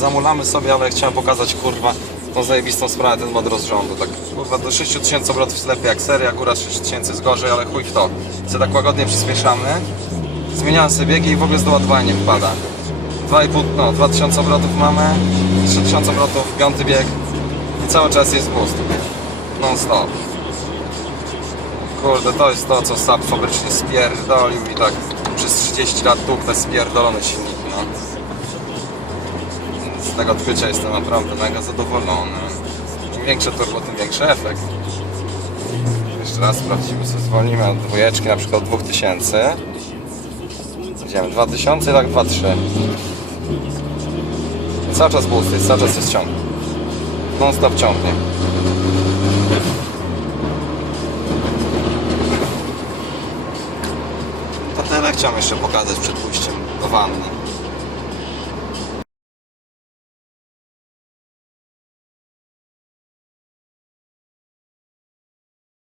zamulamy sobie, ale chciałem pokazać, kurwa, tą zajebistą sprawę, ten mod rozrządu. Tak, kurwa, do 6000 obrotów w sklepie jak seria, góra 6000 jest gorzej, ale chuj w to. Co tak łagodnie przyspieszamy, zmieniałem sobie biegi i w ogóle z doładowania nie wypada. 2,5, no, 2000 obrotów mamy, 3000 obrotów, piąty bieg i cały czas jest boost. Non stop. Kurde, to jest to, co SAP fabrycznie spierdolił i tak przez 30 lat te spierdolone silniki, no. Tego odkrycia jestem naprawdę mega zadowolony. Im większe turbo, tym większy efekt. Jeszcze raz sprawdzimy, co zwolnimy od dwójeczki, na przykład 2000. Idziemy 2000 i tak 2-3. Cały czas boost jest, cały czas jest ciąg. Non stop ciągnie. To tyle chciałem jeszcze pokazać przed pójściem do wanny.